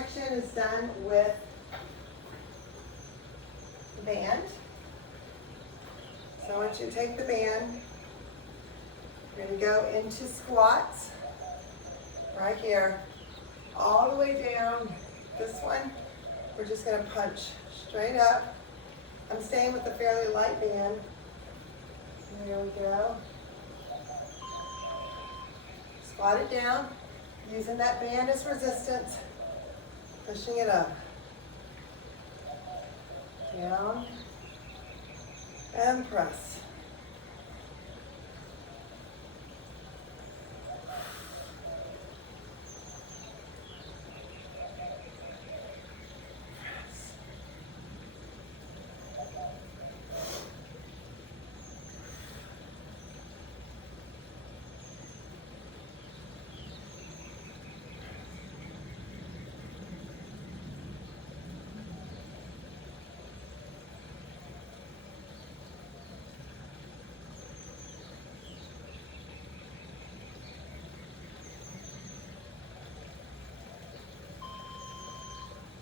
section is done with the band. So I want you to take the band. We're going to go into squats right here, all the way down. This one, we're just going to punch straight up. I'm staying with the fairly light band. There we go. Squat it down, using that band as resistance, pushing it up. Down and press.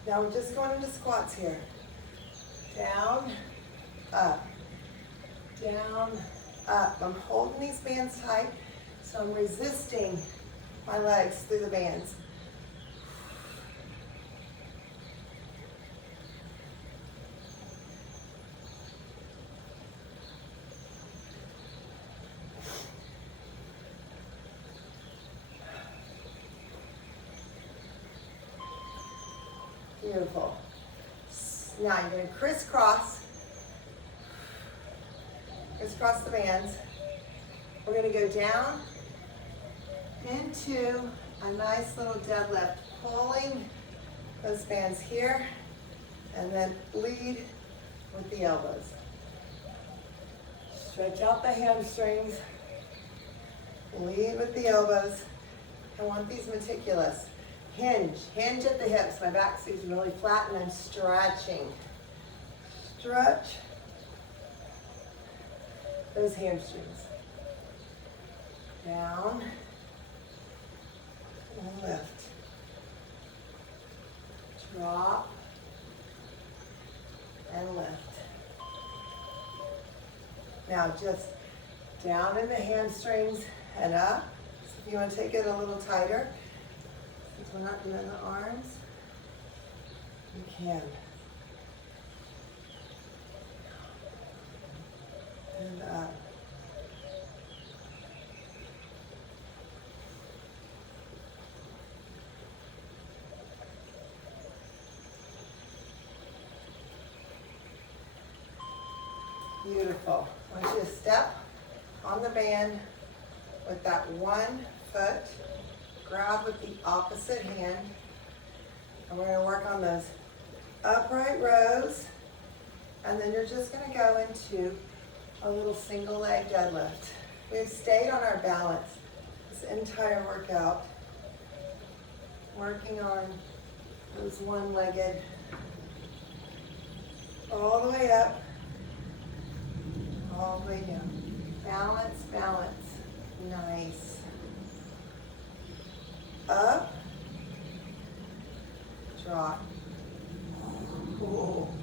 Now we're just going into squats here. Down, up, down, up. I'm holding these bands tight, so I'm resisting my legs through the bands. Beautiful. Now you're going to crisscross the bands. We're going to go down into a nice little deadlift, pulling those bands here, and then lead with the elbows. Stretch out the hamstrings, lead with the elbows. I want these meticulous. Hinge at the hips. My back stays really flat and I'm stretching. Stretch those hamstrings. Down and lift. Drop and lift. Now just down in the hamstrings and up. So if you want to take it a little tighter, since we're not doing the arms, you can. And up. Beautiful. I want you to step on the band with that one foot. Grab with the opposite hand. And we're going to work on those upright rows. And then you're just going to go into a little single leg deadlift. We've stayed on our balance this entire workout, working on those one-legged all the way up, all the way down. Balance, balance. Nice. Up, drop. Cool.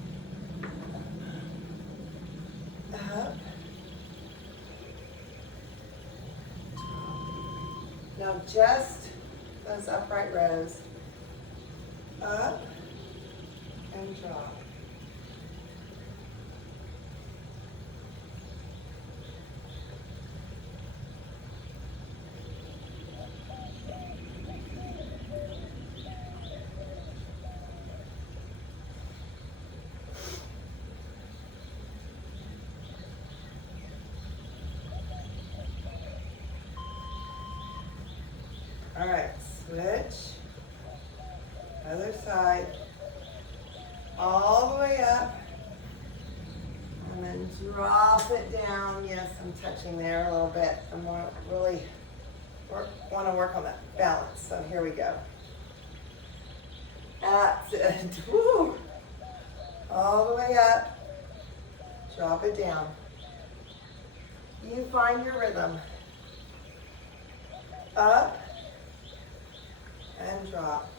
Up. Now just those upright rows. Up and drop. All right, switch, other side, all the way up, and then drop it down. Yes, I'm touching there a little bit. I want to work on that balance, so here we go. That's it. Woo. All the way up, drop it down. You find your rhythm. Up and drop.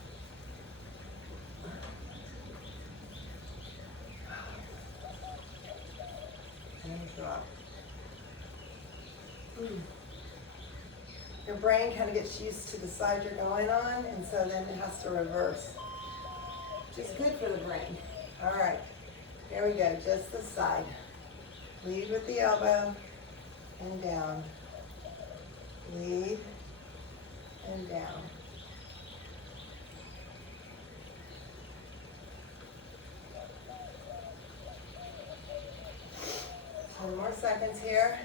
And drop. Your brain kind of gets used to the side you're going on, and so then it has to reverse. Which is good for the brain. All right, here we go, just the side. Lead with the elbow and down. Lead and down. Ten more seconds here.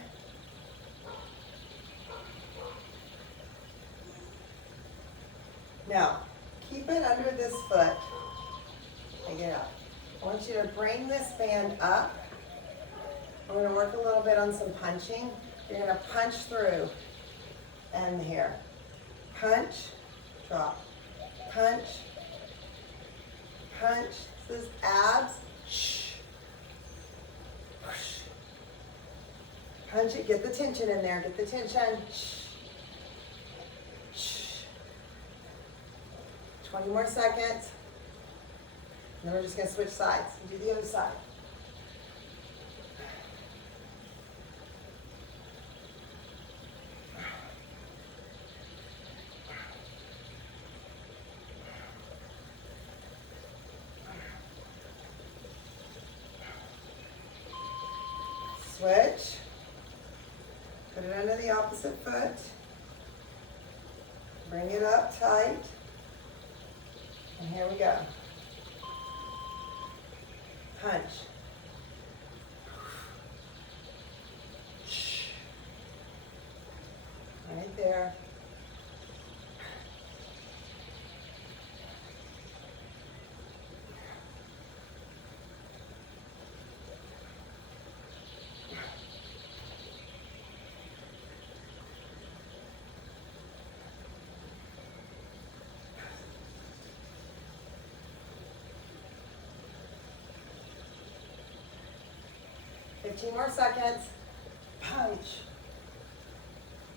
Now, keep it under this foot and get up. I want you to bring this band up. We're going to work a little bit on some punching. You're going to punch through and here. Punch, drop. Punch, punch. This is abs. Shh. Punch it, get the tension in there, get the tension. Shh. Shh. 20 more seconds. And then we're just going to switch sides and do the other side. Switch. Put it under the opposite foot. Bring it up tight. And here we go. Punch. Right there. Fifteen more seconds. Punch.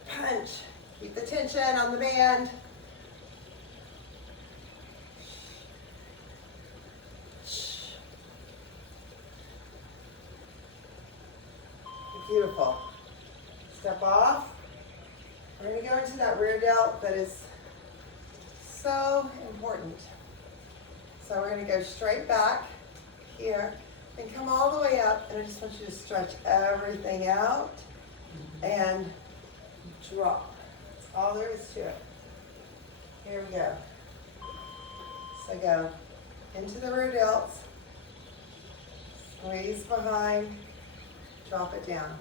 Punch. Keep the tension on the band. Beautiful. Step off. We're going to go into that rear delt that is so important. So we're going to go straight back here and come all the way up, and I just want you to stretch everything out and drop. That's all there is to it. Here we go. So go into the rear delts, squeeze behind, drop it down.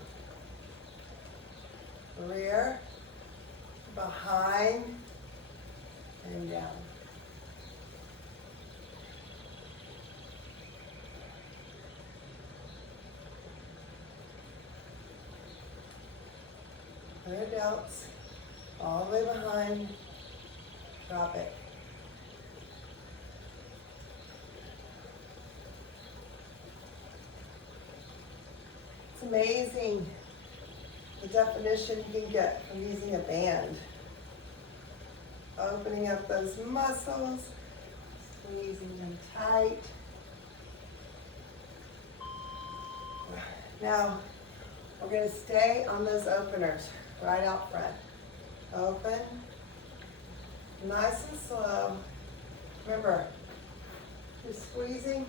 Rear, behind, and down. Rear delts, all the way behind, drop it. It's amazing the definition you can get from using a band. Opening up those muscles, squeezing them tight. Now, we're going to stay on those openers right out front. Open, nice and slow. Remember, you're squeezing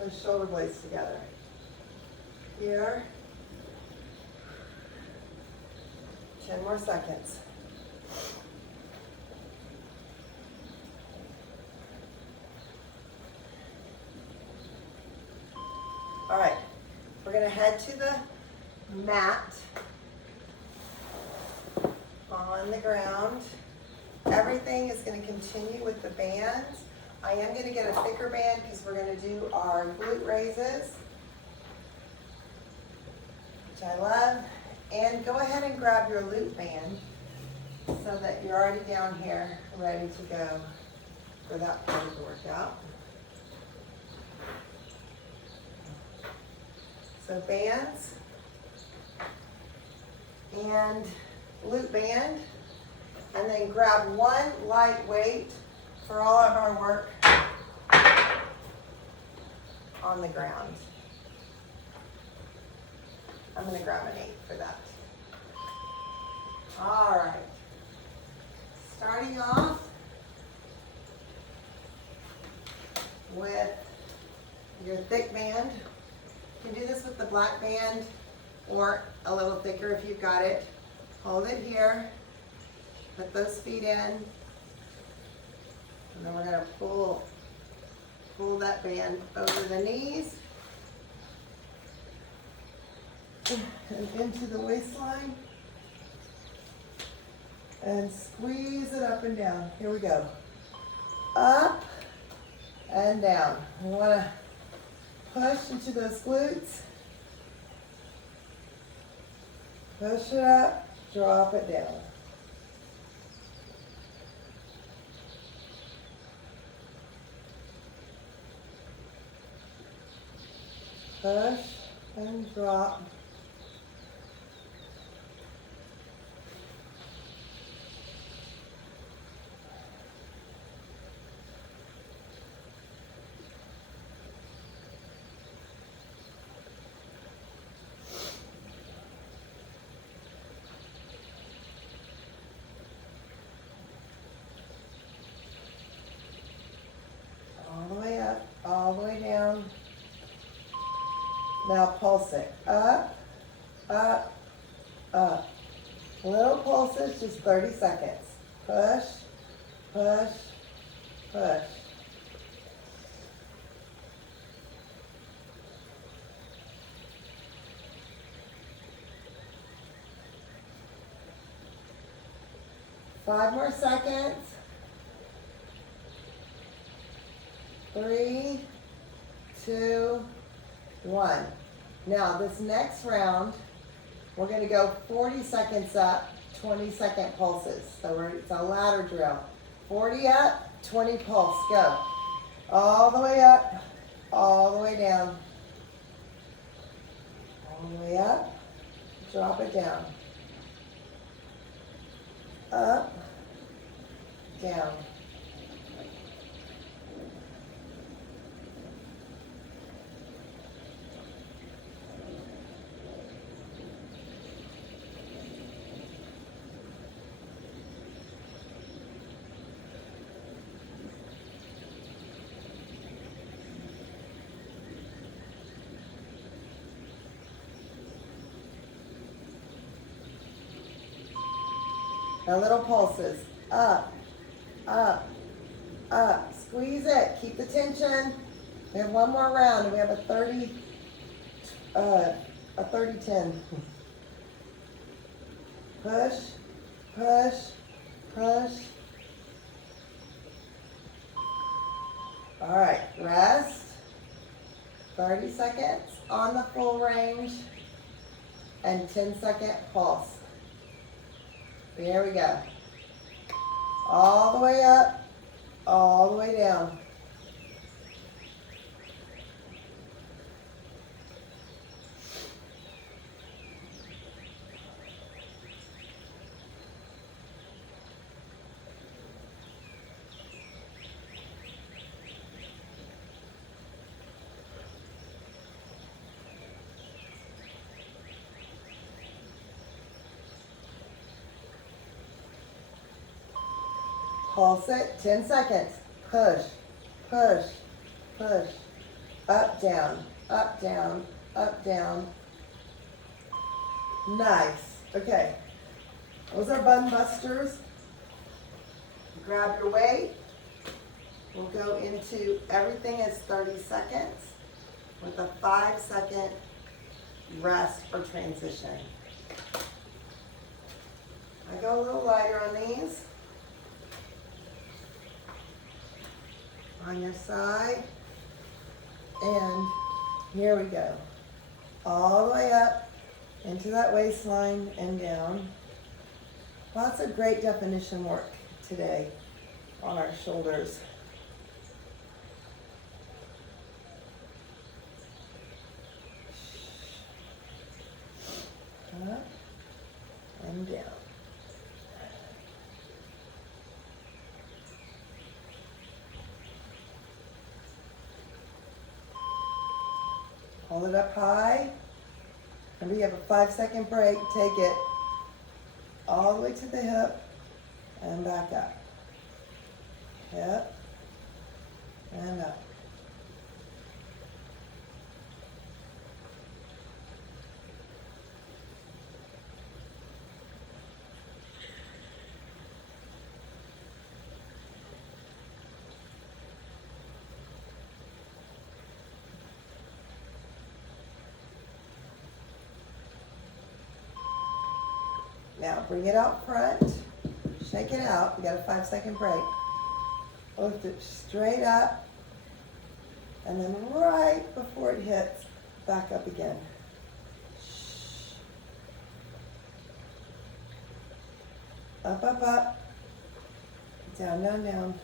those shoulder blades together. Here. 10 more seconds. All right, we're going to head to the mat on the ground. Everything is going to continue with the bands. I am going to get a thicker band because we're going to do our glute raises, which I love. And go ahead and grab your loop band so that you're already down here ready to go for that part of the workout. So bands and loop band, and then grab one light weight for all of our work on the ground. I'm gonna grab an 8 for that. All right. Starting off with your thick band. You can do this with the black band or a little thicker if you've got it. Hold it here, put those feet in, and then we're gonna pull that band over the knees and into the waistline and squeeze it up and down. Here we go. Up and down. We wanna push into those glutes. Push it up, drop it down. Push and drop. All the way up, all the way down. Now pulse it. Up, up, up. Little pulses, just 30 seconds. Push, push, push. Five more seconds. 3, 2, 1. Now this next round, we're going to go 40 seconds up, 20-second pulses. So it's a ladder drill. 40 up, 20 pulse. Go. All the way up, all the way down. All the way up, drop it down. Up, down. Now little pulses. Up, up, up. Squeeze it. Keep the tension. We have one more round and we have a 30-10. Push, push, push. All right, rest. 30 seconds on the full range and 10-second pulse. There we go. All the way up, all the way down. Pulse it, 10 seconds. Push, push, push. Up, down, up, down, up, down. Nice. Okay. Those are bun busters. Grab your weight. We'll go into everything is 30 seconds with a 5-second rest or transition. I go a little lighter on these. On your side, and here we go. All the way up into that waistline and down. Lots of great definition work today on our shoulders. Up and down. Hold it up high. Remember, you have a 5-second break. Take it all the way to the hip and back up. Hip and up. Now bring it out front, shake it out. We got a 5-second break. Lift it straight up, and then right before it hits, back up again. Shh. Up, up, up. Down, down, down.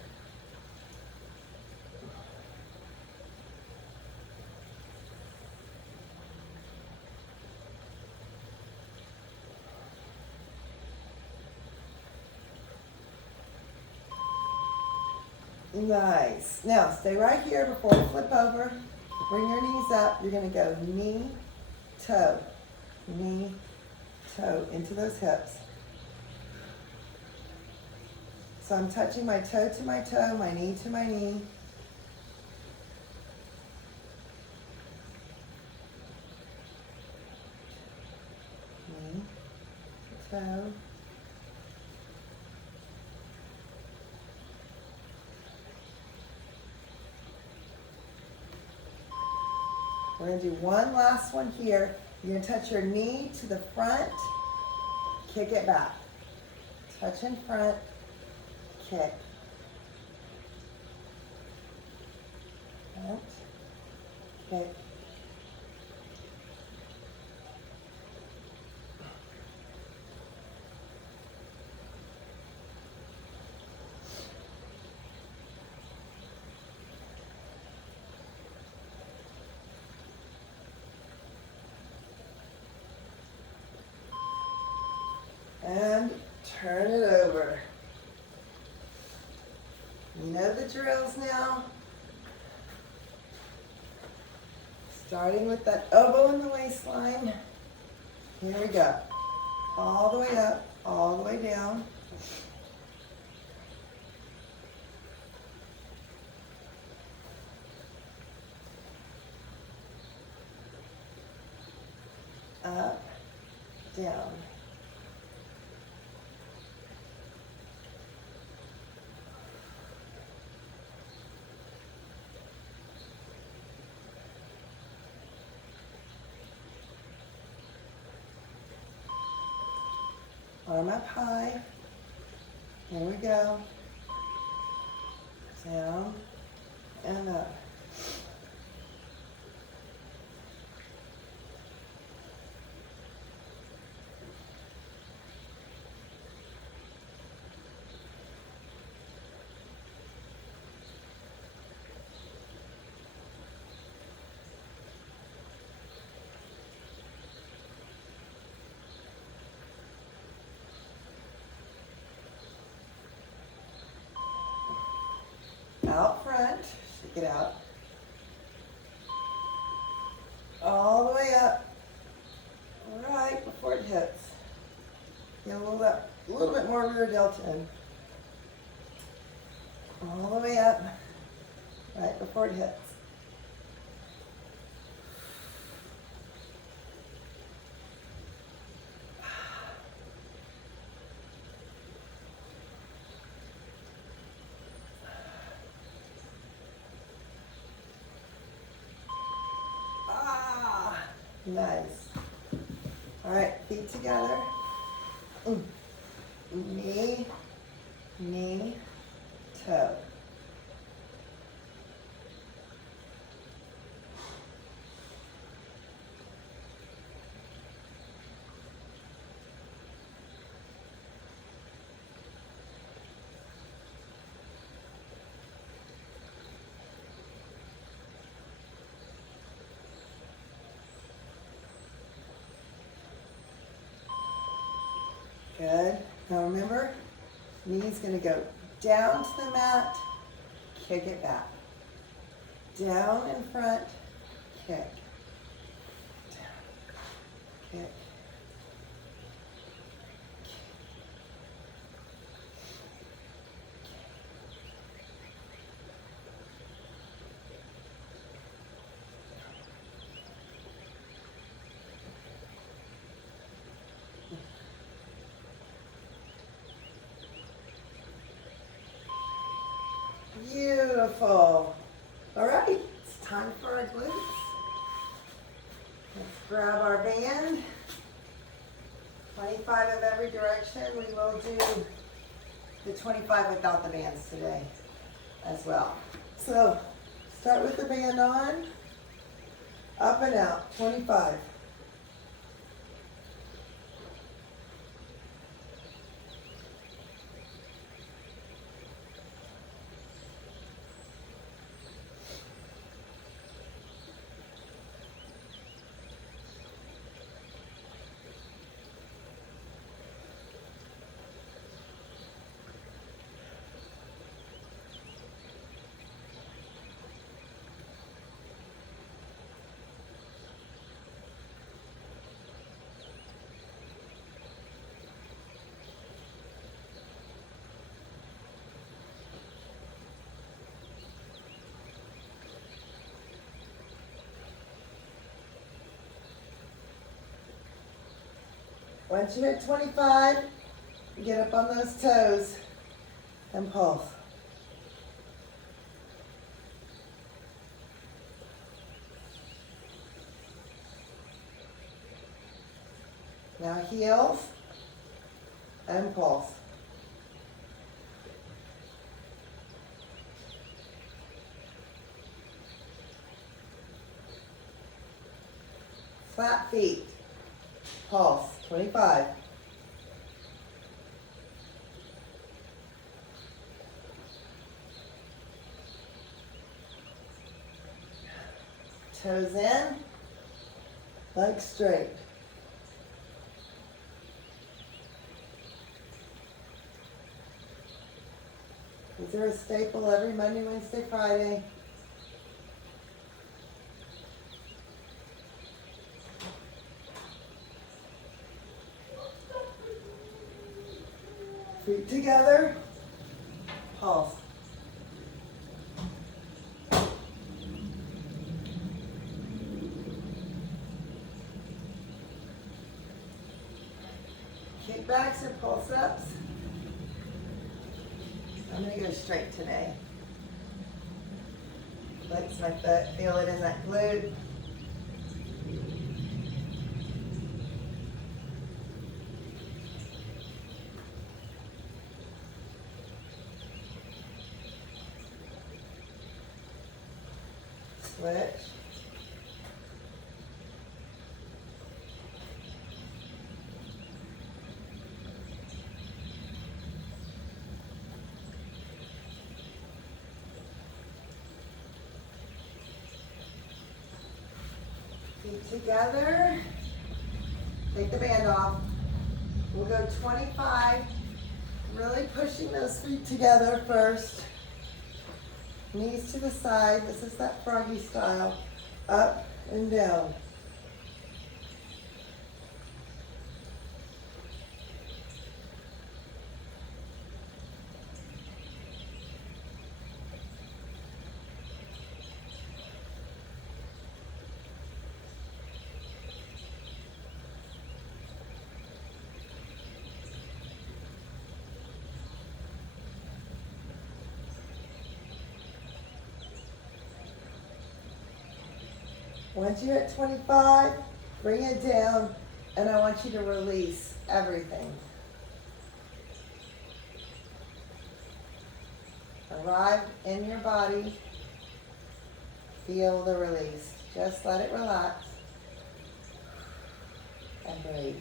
Nice. Now stay right here before you flip over. Bring your knees up. You're going to go knee, toe, into those hips. So I'm touching my toe to my toe, my knee to my knee. Knee, toe. We're going to do one last one here. You're going to touch your knee to the front, kick it back. Touch in front, kick. Front, kick. And turn it over. You know the drills now. Starting with that elbow in the waistline. Here we go. All the way up, all the way down. Up, down. Arm up high. Here we go. Down and up. Out front, shake it out. All the way up, right before it hits. Get a little bit more rear delta in. All the way up, right before it hits. Nice. All right, feet together. Knee, knee, toe. Good. Now remember, knee's going to go down to the mat, kick it back. Down in front, kick. kick. Beautiful. All right, it's time for our glutes. Let's grab our band. 25 of every direction. We will do the 25 without the bands today as well. So start with the band on, up and out, 25. Once you hit 25, get up on those toes and pulse. Now heels and pulse. Flat feet, pulse, 25. Toes in, legs straight. These are a staple every Monday, Wednesday, Friday. Feet together, pulse. Kickbacks or pulse-ups. I'm going to go straight today. Flex my foot, feel it in that glute. Switch. Feet together. Take the band off. We'll go 25. Really pushing those feet together first. Knees to the side. This is that froggy style. Up and down. Once you're at 25, bring it down, and I want you to release everything. Arrive in your body, feel the release. Just let it relax and breathe.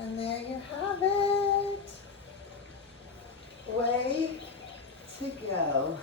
And there you have it. Way to go.